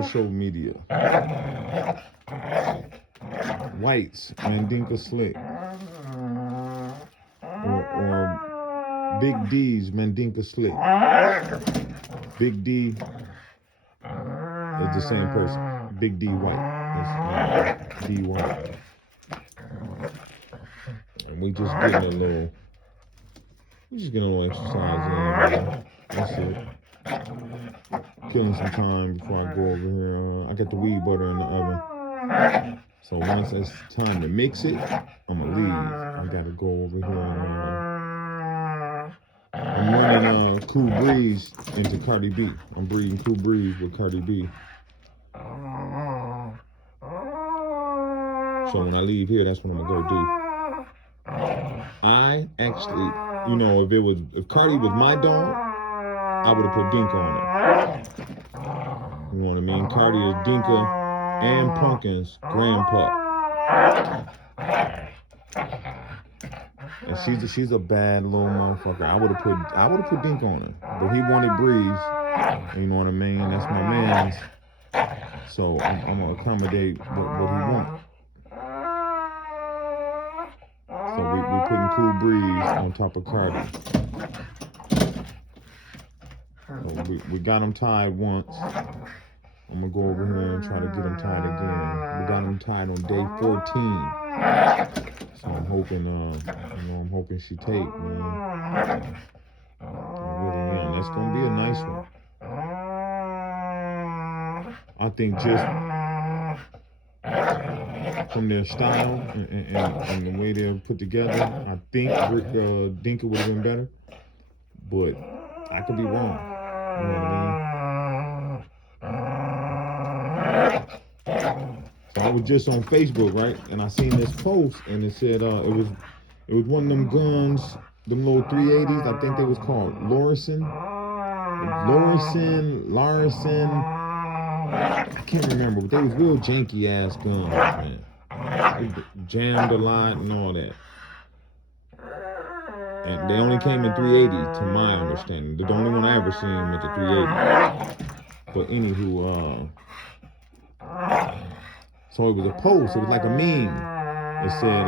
social media. Whites, Mandinka Slick. Or Big D's, Mandinka Slick. Big D is the same person. Big D White. That's D White. And we just getting a little exercise in. That's it. Killing some time before I go over here. I got the weed butter in the oven. So once it's time to mix it, I'm gonna leave. I gotta go over here and I'm running Cool Breeze into Cardi B. I'm breeding Cool Breeze with Cardi B. So when I leave here, that's what I'm gonna go do. I actually, you know, if Cardi was my dog, I would have put Dinka on her. You know what I mean? Cardi is Dinka and Pumpkin's grandpa. And she's a bad little motherfucker. I would have put Dinka on her, but he wanted Breeze. You know what I mean? That's my man's. So I'm gonna accommodate what he wants. So we putting Cool Breeze on top of Cardi. So we got him tied once. I'm gonna go over here and try to get him tied again. We got him tied on day 14. So I'm hoping, I'm hoping she take, man. I really am. That's gonna be a nice one. I think just from their style and the way they're put together, I think Dinka would have been better. But I could be wrong. You know what I mean? So I was just on Facebook, right? And I seen this post and it said it was one of them guns, them little 380s, I think they was called Lorison. I can't remember, but they was real janky ass guns, man. They jammed a lot and all that. And they only came in 380, to my understanding. The only one I ever seen was the 380. But anywho, so it was a post. It was like a meme. It said,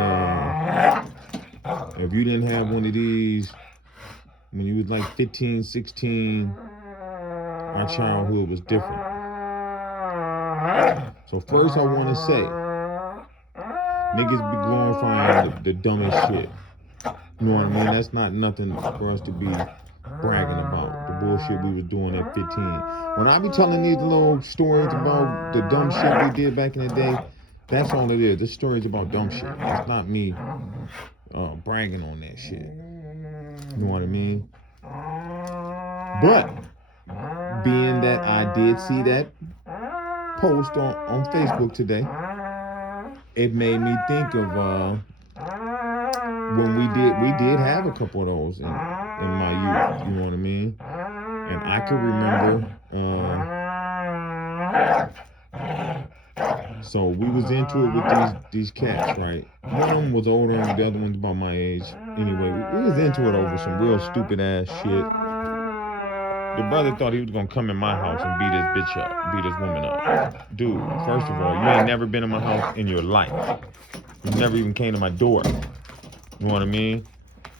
if you didn't have one of these when you was like 15, 16, our childhood was different. So first I want to say, niggas be glorifying the dumbest shit. You know what I mean? That's not nothing for us to be bragging about. The bullshit we was doing at 15. When I be telling these little stories about the dumb shit we did back in the day, that's all it is. This story's about dumb shit. It's not me bragging on that shit. You know what I mean? But being that I did see that post on Facebook today, it made me think of when we did have a couple of those in my youth. You know what I mean? And I can remember. So we was into it with these cats, right? One of them was older and the other one's about my age. Anyway, we was into it over some real stupid ass shit. The brother thought he was gonna come in my house and beat his bitch up, beat his woman up. Dude, first of all, you ain't never been in my house in your life. You never even came to my door. You know what I mean?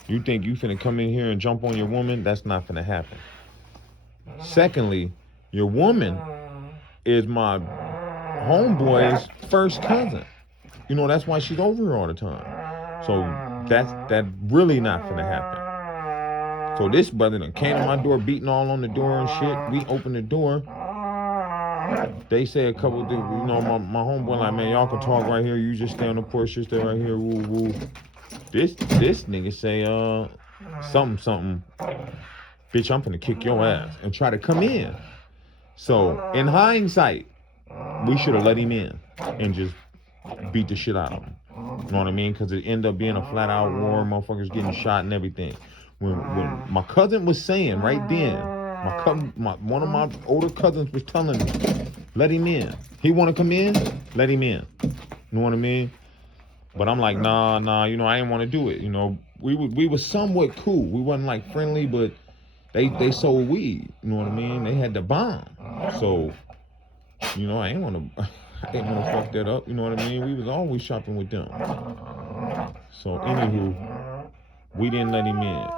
You think you finna come in here and jump on your woman? That's not finna happen. Secondly, your woman is my homeboy's first cousin. You know, that's why she's over here all the time. So that's really not finna happen. So this brother done came to my door, beating all on the door and shit. We opened the door. They say a couple of things, you know, my homeboy like, man, y'all can talk right here. You just stay on the porch, just stay right here, woo, woo. This nigga say, something. Bitch, I'm finna kick your ass and try to come in. So, in hindsight, we should have let him in and just beat the shit out of him. You know what I mean? Because it ended up being a flat out war, motherfuckers getting shot and everything. When my cousin was saying right then, one of my older cousins was telling me, let him in. He want to come in? Let him in. You know what I mean? But I'm like, nah, you know, I didn't want to do it. You know, we were somewhat cool. We wasn't like friendly, but they sold weed. You know what I mean? They had the bomb. So You know, I ain't wanna I didn't wanna fuck that up, you know what I mean? We was always shopping with them. So anywho, we didn't let him in.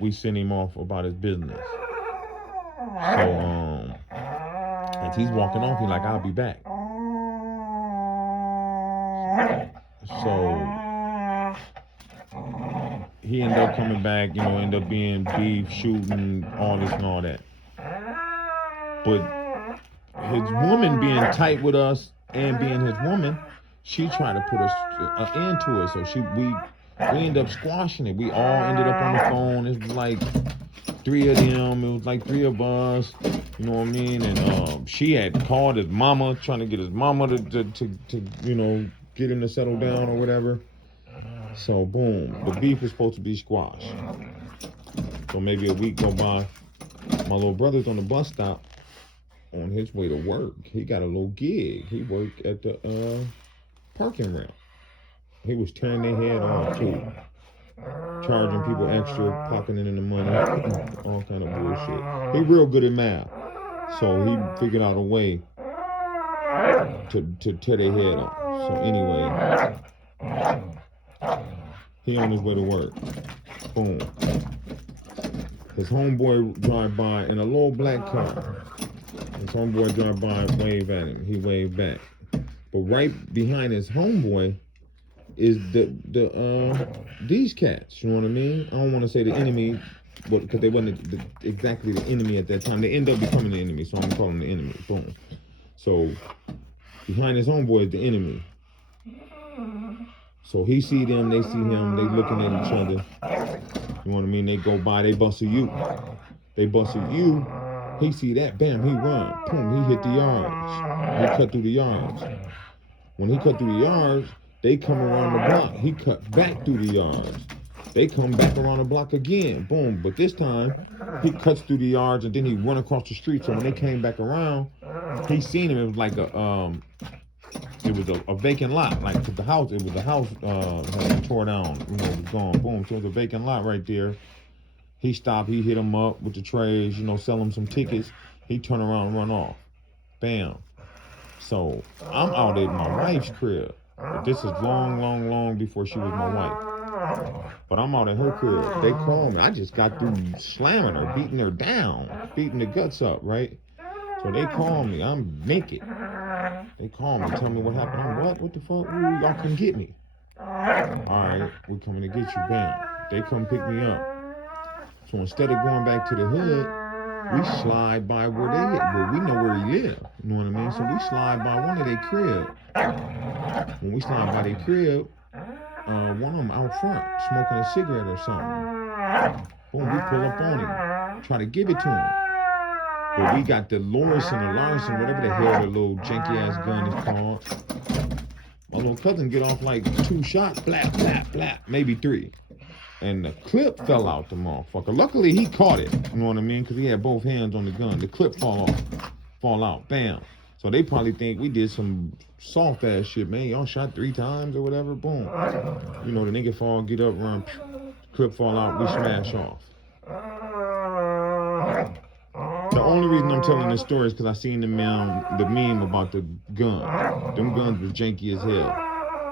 We sent him off about his business. So as he's walking off, he's like, I'll be back. So he ended up coming back, you know, ended up being beef, shooting, all this and all that. But his woman being tight with us and being his woman, she tried to put an end to it. So we ended up squashing it. We all ended up on the phone. It was like 3 of them. It was like 3 of us. You know what I mean? And she had called his mama, trying to get his mama to you know, get him to settle down or whatever. So boom, the beef was supposed to be squashed. So maybe a week go by. My little brother's on the bus stop on his way to work. He got a little gig. He worked at the parking ramp. He was tearing their head off too, charging people extra, pocketing in the money, all kind of bullshit. He real good at math, so he figured out a way to tear their head off. So anyway, he on his way to work. Boom. His homeboy drive by in a little black car. His homeboy drive by and wave at him. He waved back. But right behind his homeboy is these cats. You know what I mean? I don't want to say the enemy, but because they wasn't exactly the enemy at that time. They end up becoming the enemy, so I'm gonna call them the enemy. Boom. So behind his homeboy is the enemy. So he see them, they see him, they looking at each other. You know what I mean? They go by, they bust a U. They bust a U. He see that, bam, he run. Boom, he hit the yards. He cut through the yards. When he cut through the yards, they come around the block. He cut back through the yards. They come back around the block again. Boom. But this time, he cuts through the yards and then he run across the street. So when they came back around, he seen him. It was like a vacant lot. Like the house, it was a house had tore down. You know, it was gone. Boom. So it was a vacant lot right there. He stopped. He hit him up with the trays. You know, sell him some tickets. He turned around and run off. Bam. So I'm out at my wife's crib. But this is long before she was my wife. But I'm out at her crib. They call me. I just got through slamming her, beating her down, beating the guts up, right? So they call me. I'm naked. They call me, tell me what happened. I'm what? What the fuck? Ooh, y'all come get me. All right, we're coming to get you. Bam. They come pick me up. So instead of going back to the hood, we slide by where we know where he live. You know what I mean? So we slide by one of their crib. When we slide by their crib, one of them out front smoking a cigarette or something. Boom, we pull up on him, try to give it to him. But we got the Larson, whatever the hell the little janky ass gun is called. My little cousin get off like 2 shots, blap, blap, blap, maybe 3. And the clip fell out the motherfucker. Luckily, he caught it. You know what I mean? Because he had both hands on the gun. The clip fall out. Bam. So they probably think we did some soft ass shit, man. Y'all shot 3 times or whatever. Boom. You know, the nigga fall, get up, run, clip fall out, we smash off. The only reason I'm telling this story is because I seen the meme about the gun. Them guns was janky as hell.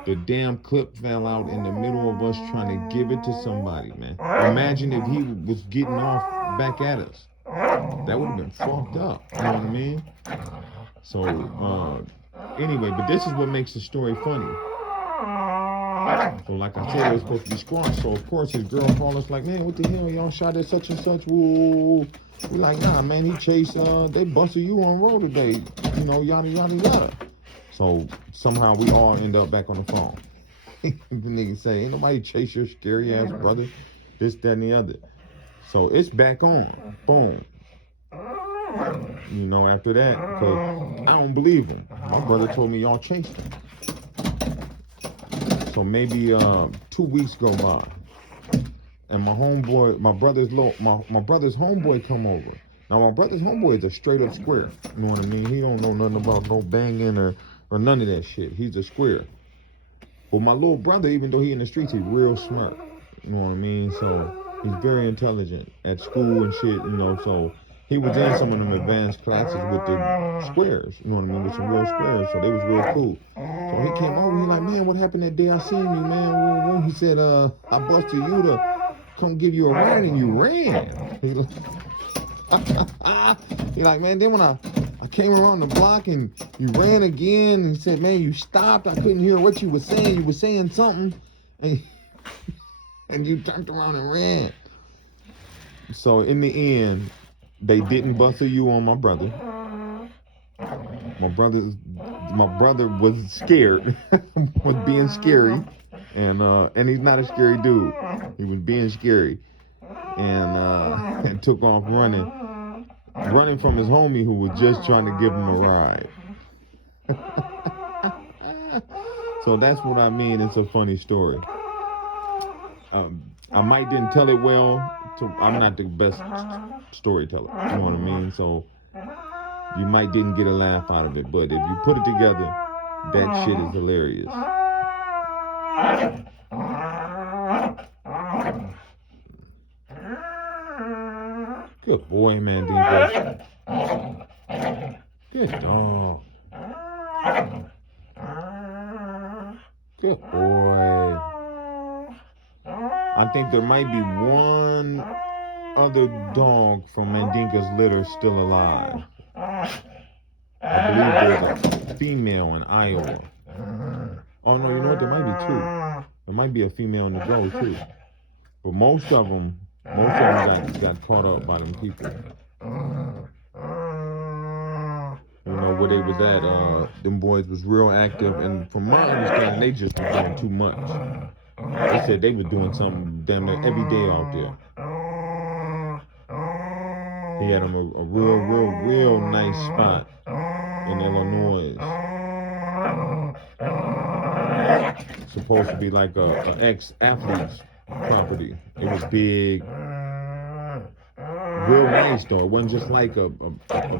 The damn clip fell out in the middle of us trying to give it to somebody, man. Imagine if he was getting off back at us. That would have been fucked up. You know what I mean? So, anyway, but this is what makes the story funny. So, like I said, it was supposed to be squashed. So, of course, his girl called us like, man, what the hell? Y'all shot at such and such. Woo. We like, nah, man, he chased, they busted you on road today. You know, yada, yada, yada. So somehow we all end up back on the phone. The nigga say, ain't nobody chase your scary ass brother, this, that, and the other. So it's back on. Boom. You know, after that, because I don't believe him. My brother told me y'all chased him. So maybe 2 weeks go by. And my homeboy, my brother's homeboy come over. Now my brother's homeboy is a straight up square. You know what I mean? He don't know nothing about no banging or none of that shit. He's a square. But my little brother, even though he in the streets, he's real smart. You know what I mean? So he's very intelligent at school and shit, you know. So he was in some of them advanced classes with the squares, you know what I mean, with some real squares, so they was real cool. So he came over, he like, man, what happened that day I seen you, man? He said, I busted you to come give you a ride and you ran. He like, man, then when I came around the block and you ran again and said, man, you stopped, I couldn't hear what you were saying. You were saying something and you turned around and ran. So in the end, they didn't bust a U on my brother. My brother was scared, was being scary, and he's not a scary dude. He was being scary, and took off running from his homie who was just trying to give him a ride. So that's what I mean. It's a funny story. I might didn't tell it well. I'm not the best storyteller. You know what I mean? So you might didn't get a laugh out of it, but if you put it together, that shit is hilarious. Good boy, man, Dinko. Good dog. Good boy. I think there might be one other dog from Mandinka's litter still alive. I believe there's a female in Iowa. Oh no, you know what? There might be two. There might be a female in the go too. But most of them got caught up by them people. You know where they was at. Them boys was real active, and from my understanding, they just were doing too much. They said they were doing something damn near every day out there. He had them a real nice spot in Illinois. Supposed to be like a ex-athlete's property. It was big, real nice though. It wasn't just like a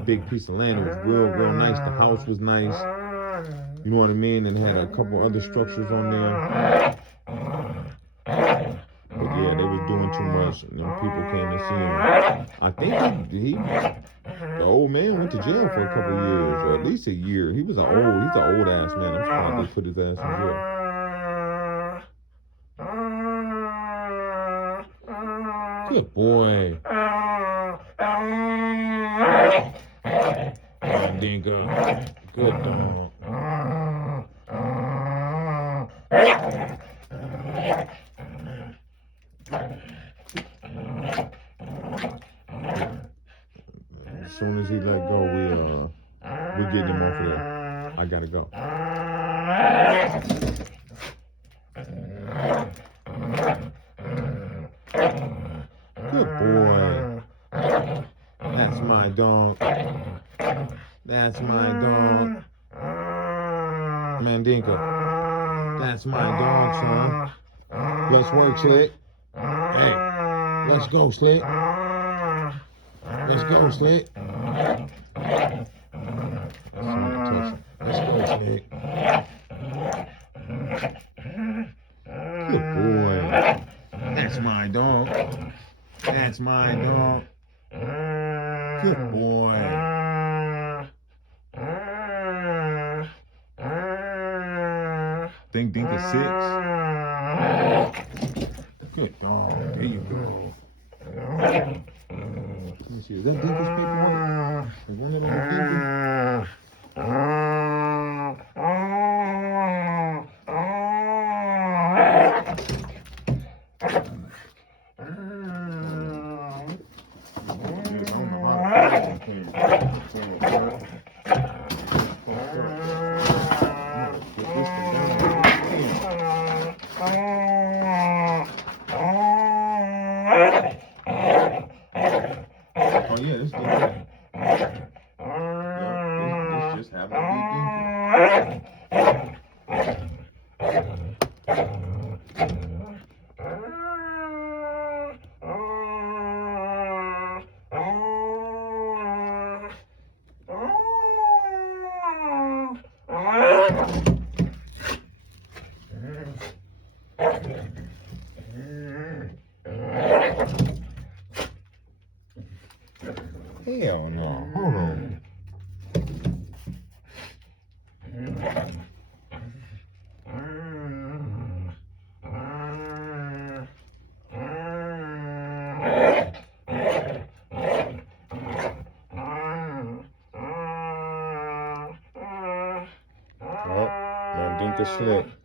big piece of land. It was real nice. The house was nice. You know what I mean? And had a couple other structures on there. But yeah, they was doing too much. And them people came to see him. I think the old man went to jail for a couple years, or at least a year. He's an old ass man. I'm surprised they put his ass in jail. Good boy. Dinka. Good dog. As soon as he let go, we getting him off of there. I gotta go. Good boy. That's my dog. That's my dog. Mandinka. That's my dog, son. Let's work, Slick. Hey, let's go, Slick. Let's go, Slick. Let's go, Slick. Good boy. That's my dog. That's my dog. Good boy. Think Dinka's 6. Good dog. There you go. Let me see. Is that Dinka's paperwork? Is one of them Dinka? Oh yeah, this Dinka. Yeah, this just happened to be Dinka. Hell no. Hold on. Oh, man, Dinka slip.